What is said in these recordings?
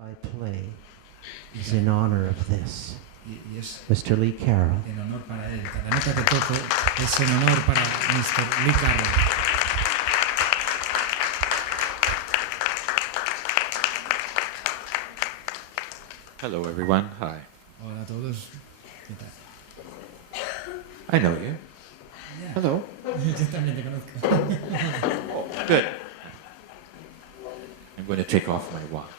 I play is in honor of this. Y es Mr. Lee Carroll. en honor para él. Cada nota que toco es en honor para Mr. Lee Carroll. Hello, everyone. Hi. Hola a todos. ¿Qué tal? I know you. Yeah. Hello. Yo también te conozco. Oh, good. I'm going to take off my watch.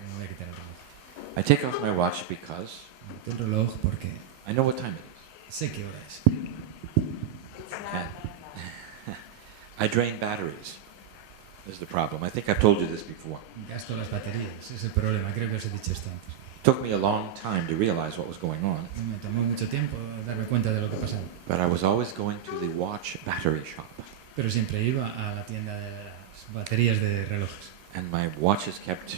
Me voy a quitar el reloj. I take off my watch because Me quito el reloj porque I know what time it sé qué hora es. is. And I drain batteries. This is the problem. I think I've told you this before. Gasto las baterías, ese es el problema. Creo que os he dicho esto antes. It took me a long time to realize what was going on, Me tomó mucho tiempo darme cuenta de lo que pasaba. but I was always going to the watch battery shop, Pero siempre iba a la tienda de las baterías de relojes. and my watches kept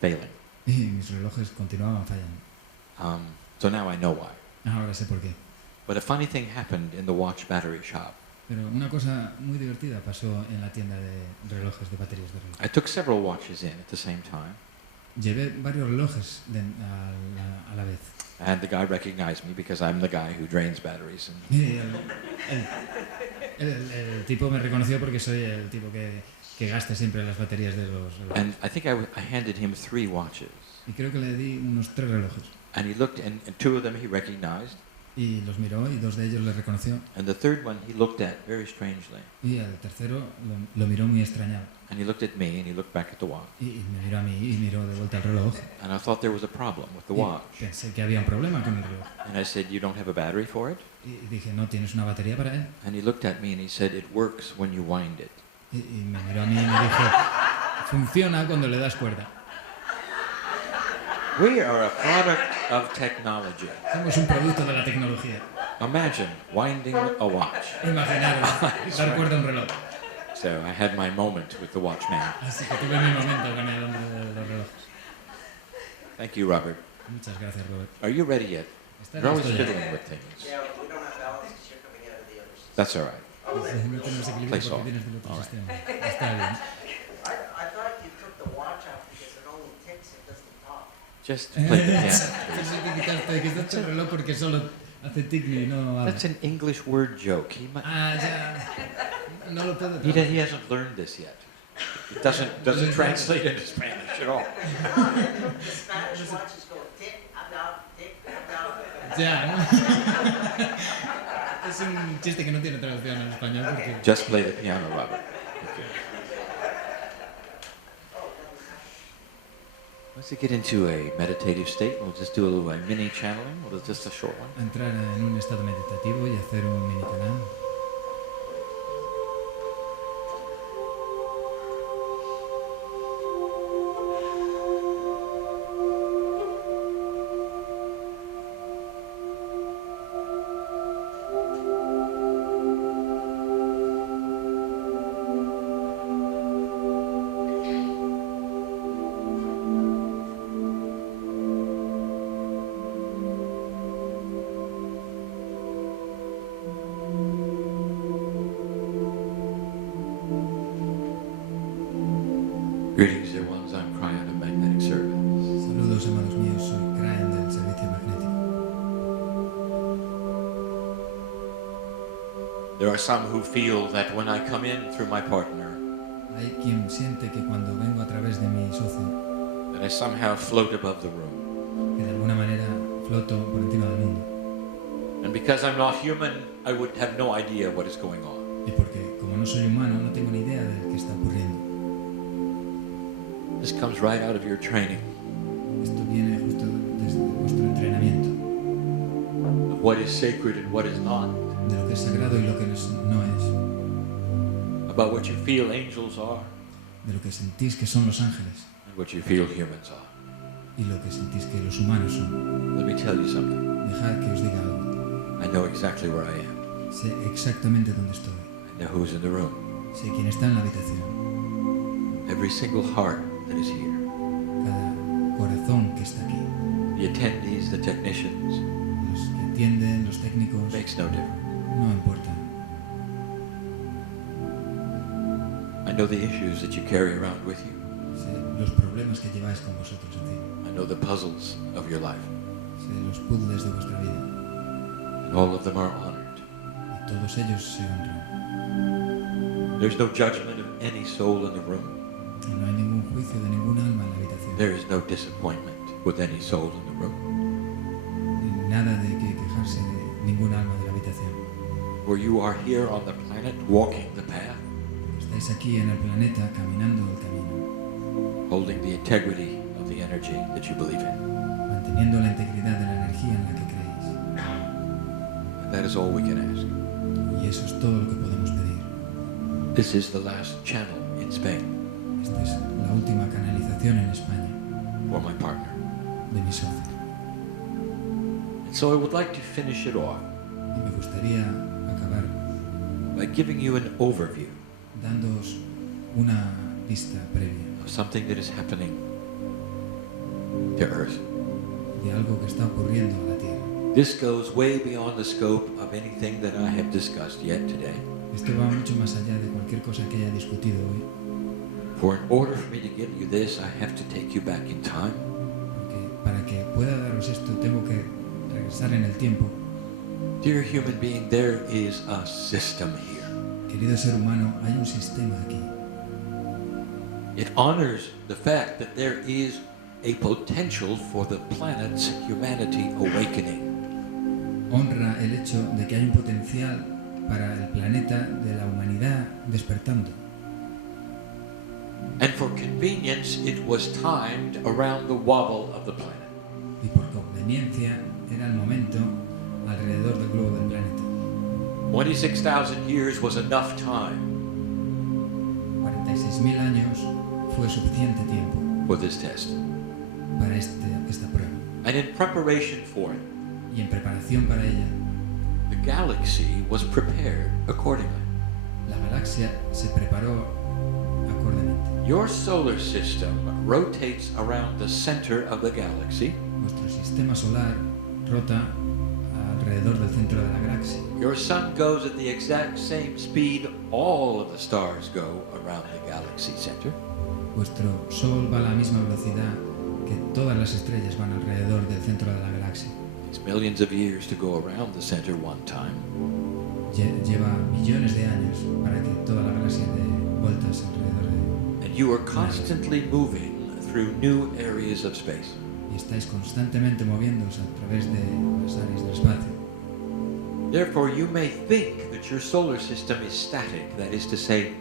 failing. Y mis relojes continuaban fallando. So now I know why. Ahora sé por qué. But a funny thing happened in the watch battery shop. Pero una cosa muy divertida pasó en la tienda de relojes, de baterías de relojes. I took several watches in at the same time, Llevé varios relojes a la vez. and the guy recognized me because I'm the guy who drains batteries. And Y el tipo me reconoció porque soy el tipo que gasta siempre las baterías de los relojes. And I think I handed him 3 watches. Y creo que le di unos 3 relojes. And he looked, and 2 of them he recognized. Y los miró y 2 de ellos le reconoció. And the third one he looked at very strangely. Y el tercero lo miró muy extrañado. And he looked at me, and he looked back at the watch. Y me miró a mí y miró de vuelta al reloj. And I thought there was a problem with the Y watch. pensé que había un problema con el reloj. And I said, "You don't have a battery for it?" Y dije, ¿no tienes una batería para él? And he looked at me, and he said, "It works when you wind it." Y me miró a mí y me dijo, funciona cuando le das cuerda. We are a product of technology. Somos un producto de la tecnología. Imagine winding a watch. Imaginaros, dar cuerda a un reloj. So I had my moment with the watchman. Así que tuve mi momento con el hombre de los relojes. Thank you, Robert. Muchas gracias, Robert. Are you ready yet? ¿Estás You're always listo ya? fiddling with things. Yeah, we don't have balance because you're coming out of the other system. That's all right. No tenemos equilibrio Play porque soft. vienes del otro All right. sistema. Está bien. I thought you took the watch out because it only ticks, it doesn't talk. Just play the piano. Pensé que quitaste que está hecho el reloj porque solo hace tic y no habla. That's an English word joke. Ah, ya. No lo puedo He hasn't learned this yet. It doesn't translate into Spanish at all. The Spanish watches go tick, about, tick, about. Ya, ¿no? Es un chiste que no tiene traducción en español porque... Just play the piano, Robert. Okay. Let's get into a meditative state. We'll just do a little mini channeling. Well, just a short one. Entrar en un estado meditativo y hacer un mini canal. Greetings, dear ones. I'm Kryon of Magnetic Service. Saludos, hermanos míos, soy Kryon del servicio magnético. There are some who feel that when I come in through my partner, Hay quien siente que cuando vengo a través de mi socio, that I somehow float above the room. que de alguna manera floto por encima del mundo. And because I'm not human, I would have no idea what is going on. Y porque, como no soy humano, no tengo ni idea de qué está ocurriendo. This comes right out of your training. Esto viene justo desde vuestro entrenamiento, Of what is sacred and what is not. de lo que es sagrado y lo que no es, About what you feel angels are de lo que sentís que son los ángeles and what you feel humans are. y lo que sentís que los humanos son. Let me tell you something. Dejad que os diga algo. I know exactly where I am. Sé exactamente dónde estoy. I know who's in the room. Sé quién está en la habitación. Every single heart that is here. Cada corazón que está aquí. The attendees, the technicians. Los que entienden, los técnicos, Makes no difference. no importa. I know the issues that you carry around with you. Sé los problemas que lleváis con vosotros encima. I know the puzzles of your life. Sé los puzzles de vuestra vida. And all of them are honored. Y todos ellos se honran. There's no judgment of any soul in the room. Y no hay ningún juicio de ningún alma en la habitación. There is no disappointment with any soul in the room. Y nada de que quejarse de ningún alma de la habitación. For you are here on the planet walking the path, Estáis aquí en el planeta caminando el camino, holding the integrity of the energy that you believe in. manteniendo la integridad de la energía en la que creéis. And that is all we can ask. Y eso es todo lo que podemos pedir. This is the last channel in Spain Esta es la última canalización en España for my partner. de mi socio. And so I would like to finish it off Y me gustaría acabar by giving you an overview dándoos una vista previa of something that is happening to Earth. de algo que está ocurriendo a la Tierra. This goes way beyond the scope of anything that I have discussed yet today. Esto va mucho más allá de cualquier cosa que haya discutido hoy, For in order for me to give you this, I have to take you back in time. porque para que pueda daros esto tengo que regresar en el tiempo. Dear human being, there is a system here. Querido ser humano, hay un sistema aquí. It honors the fact that there is a potential for the planet's humanity awakening. Honra el hecho de que hay un potencial para el planeta de la humanidad despertando. And for convenience, it was timed around the wobble of the planet. Y por conveniencia era el momento alrededor del globo del planeta. 26,000 years was enough time 46.000 años fue suficiente tiempo for this test. para esta prueba. And in preparation for it, Y en preparación para ella, the galaxy was prepared accordingly. la galaxia se preparó acordemente. Your solar system rotates around the center of the galaxy. Nuestro sistema solar rota alrededor del centro de la galaxia. Your sun goes at the exact same speed all of the stars go around the galaxy center. Vuestro sol va a la misma velocidad que todas las estrellas van alrededor del centro de la galaxia. It's millions of years to go around the center one time. Lleva millones de años para que toda la galaxia dé vueltas alrededor de And you are constantly moving through new areas of space. y estáis constantemente moviéndose a través de las áreas del espacio. Therefore, you may think that your solar system is static, that is to say,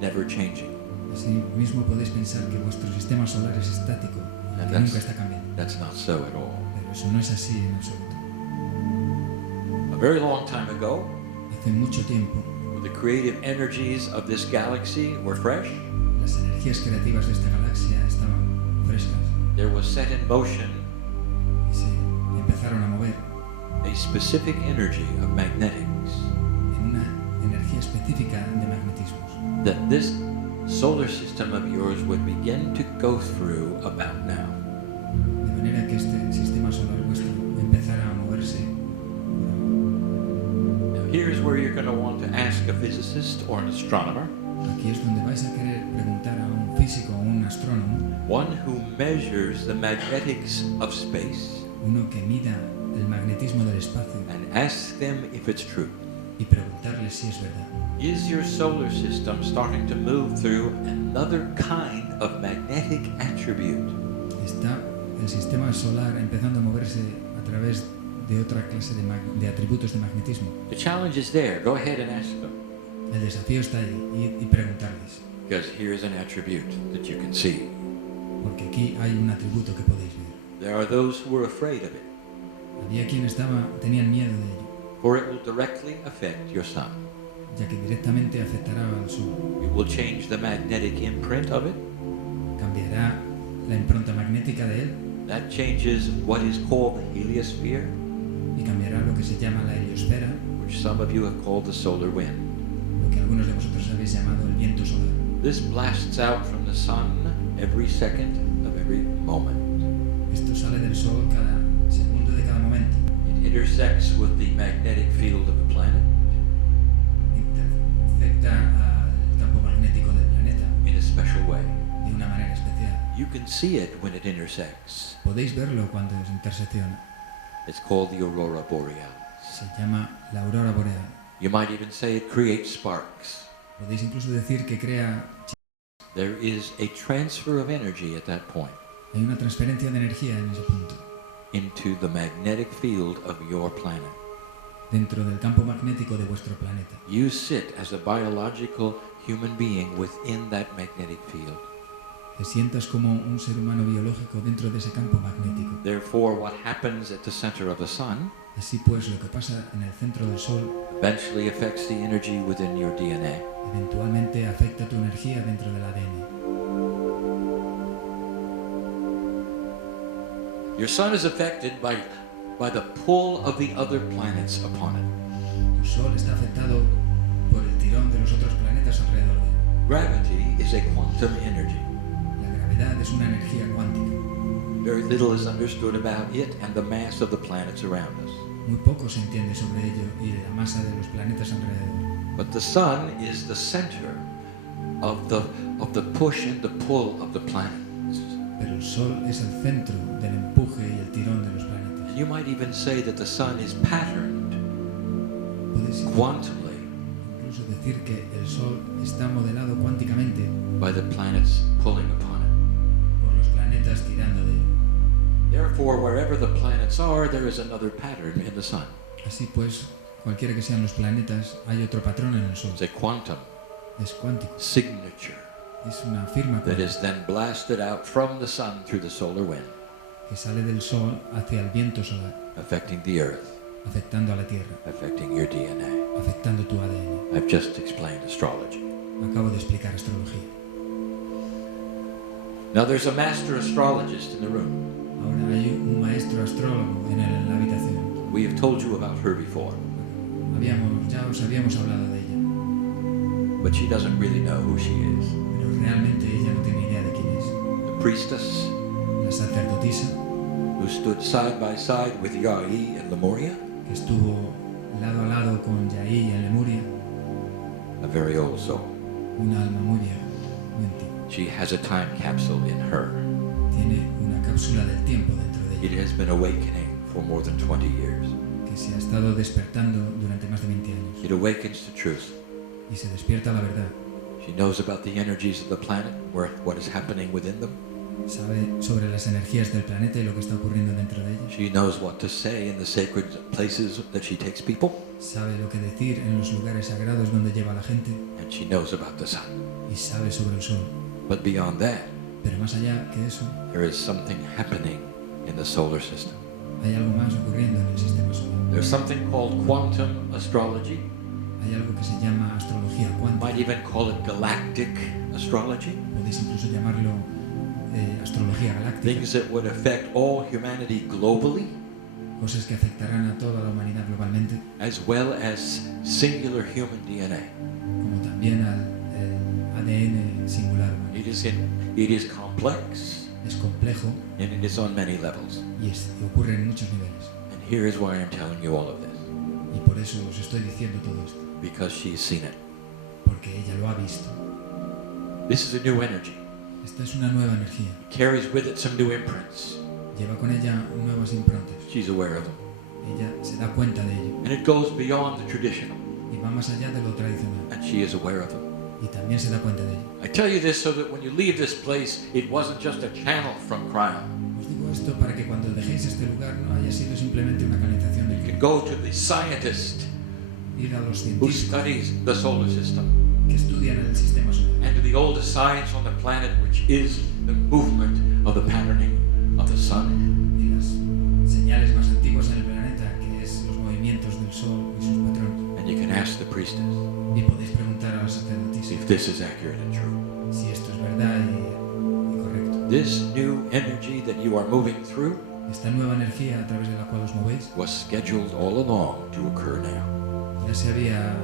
never changing. Así mismo podéis pensar que vuestro sistema solar es estático, y que nunca está cambiando. That's not so at all. Pero eso no es así en absoluto. A very long time ago, Hace mucho tiempo, when the creative energies of this galaxy were fresh, las energías creativas de esta galaxia estaban frescas there was set in motion y se empezaron a mover a specific energy of magnetics en una energía específica de magnetismos that this solar system of yours would begin to go through about now. de manera que este sistema solar vuestro empezara a moverse. Now, here's where you're going to want to ask a physicist or an astronomer, Aquí es donde vais a querer preguntar a un físico o un astrónomo, one who measures the magnetics of space, uno que mida el magnetismo del espacio, and ask them if it's true. y preguntarle si es verdad. Is your solar system starting to move through another kind of magnetic attribute? Está el sistema solar empezando a moverse a través de otra clase de atributos de magnetismo. The challenge is there. Go ahead and ask them. El desafío está ahí y preguntarles, Because here's an attribute that you can see. porque aquí hay un atributo que podéis ver. There are those who are afraid of it, Había quienes tenían miedo de ello, for it will directly affect your sun. ya que directamente afectará al Sol. It will change the magnetic imprint of it. Cambiará la impronta magnética de él That changes what is called the heliosphere, y cambiará lo que se llama la heliosfera, which some of you have called the solar wind. lo que algunos de vosotros habéis llamado el viento solar. This blasts out from the sun every second of every moment. Esto sale del Sol cada segundo de cada momento. It intersects with the magnetic field of the planet Afecta al campo magnético del planeta in a special way. de una manera especial. You can see it when it intersects. Podéis verlo cuando se intersecciona. It's called the aurora borealis. Se llama la aurora boreal. You might even say it creates sparks. Podéis incluso decir que crea... There is a transfer of energy at that point Hay una transferencia de energía en ese punto, into the magnetic field of your planet. dentro del campo magnético de vuestro planeta. You sit as a biological human being within that magnetic field. Te sientas como un ser humano biológico dentro de ese campo magnético. Therefore, what happens at the center of the sun Así pues, lo que pasa en el centro del Sol eventually affects the energy within your DNA. eventualmente afecta tu energía dentro del ADN. Your sun is affected by the pull of the other planets upon it. Tu Sol está afectado por el tirón de los otros planetas alrededor de él. Gravity is a quantum energy. La gravedad es una energía cuántica. Very little is understood about it and the mass of the planets around us. Muy poco se entiende sobre ello y de la masa de los planetas alrededor. But the sun is the center of the push and the pull of the planets. Pero el Sol es el centro del empuje y el tirón de los planetas. You might even say that the sun is patterned Puedes quantumly incluso decir que el Sol está modelado cuánticamente by the planets pulling upon it. por los planetas tirando de él. Therefore, wherever the planets are, there is another pattern in the sun. Así pues, cualquiera que sean los planetas, hay otro patrón en el Sol. It's a quantum Es cuántico. signature Es una firma that cuántica is then blasted out from the sun through the solar wind, que sale del Sol hacia el viento solar, affecting the earth, afectando a la Tierra, affecting your DNA. afectando tu ADN. I've just explained astrology. Acabo de explicar astrología. Now there's a master astrologist in the room. Ahora hay un maestro astrólogo en la habitación. We have told you about her before, Ya os habíamos hablado de ella, but she doesn't really know who she is. pero realmente ella no tiene idea de quién es. The priestess La sacerdotisa who stood side by side with Yai in Lemuria, que estuvo lado a lado con Yai en Lemuria, a very old soul. una alma muy vieja, muy antigua. She has a time capsule in her. Tiene una cápsula del tiempo dentro de It ella has been awakening for more than 20 years. que se ha estado despertando durante más de 20 años It awakens to truth. y se despierta a la verdad. She knows about the energies of the planet, what is happening within them. Sabe sobre las energías del planeta y lo que está ocurriendo dentro de ella. She knows what to say in the sacred places that she takes people, Sabe lo que decir en los lugares sagrados donde lleva a la gente and she knows about the sun. y sabe sobre el Sol. But beyond that, Pero más allá que eso, there is something happening in the solar system. hay algo más ocurriendo en el sistema solar. There's something called quantum astrology. Hay algo que se llama astrología Might cuántica. even call it galactic astrology. Podéis incluso llamarlo astrología galáctica. Things that would affect all humanity globally, Cosas que afectarán a toda la humanidad globalmente, as well as singular human DNA. como también al ADN singular humano. It is complex, Es complejo and it is on many levels. y ocurre en muchos niveles. And here is why I'm telling you all of this, Y por eso os estoy diciendo todo esto, because she's seen it. porque ella lo ha visto. This is a new energy. Esta es una nueva energía. It carries with it some new imprints. Lleva con ella nuevas improntas. She's aware of them. Ella se da cuenta de ello And it goes beyond the traditional, y va más allá de lo tradicional. and she is aware of them. Y también se da cuenta de ello. I tell you this so that when you leave this place, it wasn't just a channel from Kryon. Os digo esto para que cuando dejéis este lugar no haya sido simplemente una canalización You de can go to the scientist ir a los who científicos studies the solar system, que estudian el sistema solar and to the oldest science on the planet, which is the movement of the patterning of the sun. y las señales más antiguas en el planeta, que es los movimientos del Sol y sus patrones. And you can ask the priestess Y podéis preguntar a la sacerdotisa if this is accurate and true. si esto es verdad y correcto. This new energy that you are moving through Esta nueva energía a través de la cual os movéis was scheduled all along to occur now. ya se había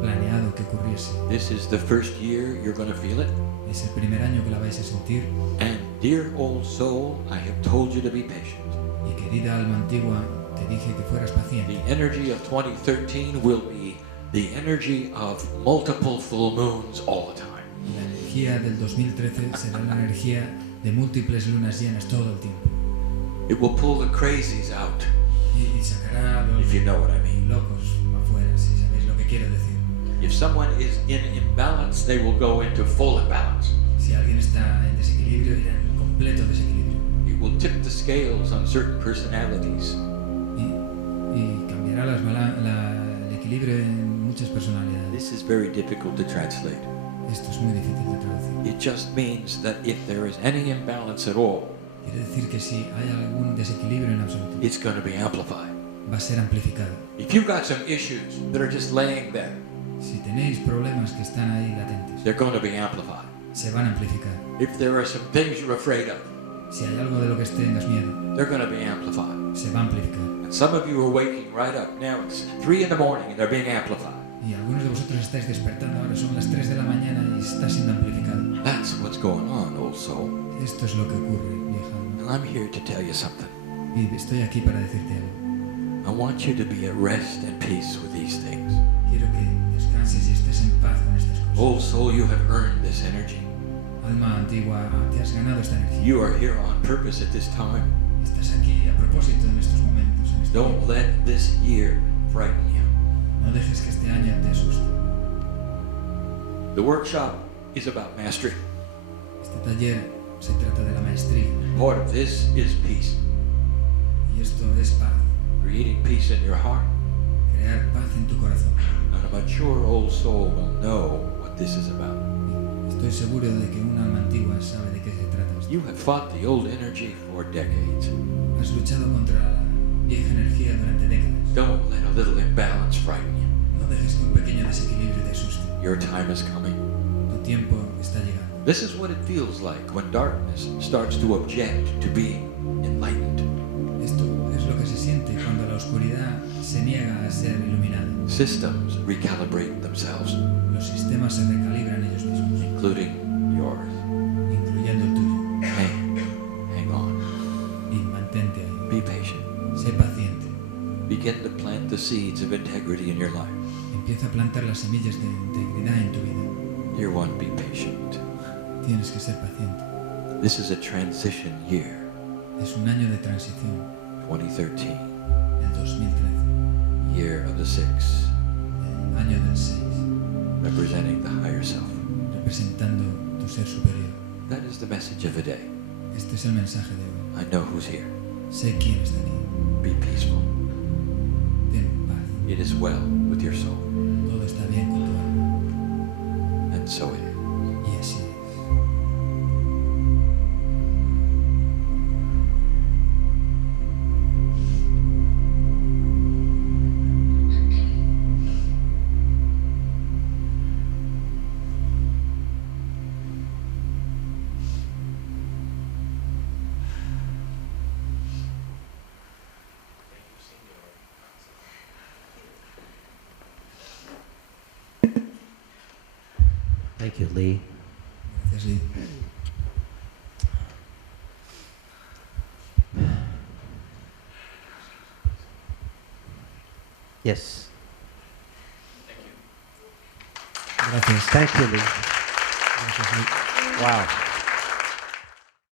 planeado que ocurriese. This is the first year you're going to feel it. Es el primer año que la vais a sentir And dear old soul, I have told you to be patient. y querida alma antigua, te dije que fueras paciente. The energy of 2013 will be the energy of multiple full moons all the time. La energía del 2013 será la energía de múltiples lunas llenas todo el tiempo. It will pull the crazies out, Y sacará a los if you know what I mean. locos afuera, si sabéis lo que quiero decir. If someone is in imbalance, they will go into full imbalance. Si alguien está en desequilibrio, irá en completo desequilibrio. It will tip the scales on certain personalities. Y cambiará el equilibrio en muchas personalidades. This is very difficult to translate. Esto es muy difícil de traducir. It just means that if there is any imbalance at all, Quiere decir que si hay algún desequilibrio en absoluto, it's going to be amplified. va a ser amplificado. If you've got some issues that are just laying there, Si tenéis problemas que están ahí latentes, they're going to be amplified. se van a amplificar. If there are some things you're afraid of, Si hay algo de lo que tengas miedo, they're going to be amplified. se va a amplificar. And some of you are waking right up now. It's 3 in the morning and they're being amplified. Y algunos de vosotros estáis despertando ahora, son las 3 de la mañana y está siendo amplificado. That's what's going on, old soul. Esto es lo que ocurre, vieja alma. And I'm here to tell you something. Y estoy aquí para decirte algo. I want you to be at rest and peace with these things. Quiero que descanses y estés en paz con estas cosas. Old soul, you have earned this energy. Alma antigua, te has ganado esta energía. You are here on purpose at this time. Estás aquí a propósito en estos momentos. En este Don't tiempo. let this year frighten you. No dejes que este año te asuste. The workshop is about mastery. Este taller se trata de la maestría. Part of this is peace. Y esto es paz. Creating peace in your heart. Crear paz en tu corazón. And a mature old soul will know what this is about. Estoy seguro de que un alma antigua sabe de qué se trata esto. You have fought the old energy for decades. Has luchado contra la vieja energía durante décadas. Don't let a little imbalance frighten you. No dejes que un pequeño desequilibrio te asuste. Your time is coming. Tu tiempo está llegando. This is what it feels like when darkness starts to object to being enlightened. Esto es lo que se siente cuando la oscuridad se niega a ser iluminada. Systems recalibrate themselves, Los sistemas se recalibran ellos mismos, including yours. incluyendo el tuyo. Hang on. Y mantente ahí. Be patient. Sé paciente. Begin to plant the seeds of integrity in your life. Empieza a plantar las semillas de integridad en tu vida. Dear one, be patient. Tienes que ser paciente. This is a transition year, Es un año de transición, 2013, el 2013, year of the 6, el año del 6, representing the higher self. representando tu ser superior. That is the message of the day. Este es el mensaje de hoy. I know who's here. Sé quién está aquí. Be peaceful. Ten paz. It is well with your soul. Todo está bien con tu alma. And so it is. Y así es. Thank you, Lee. Gracias, Lee. Yes. Gracias. Thank you, Lee. Gracias, Lee. Wow.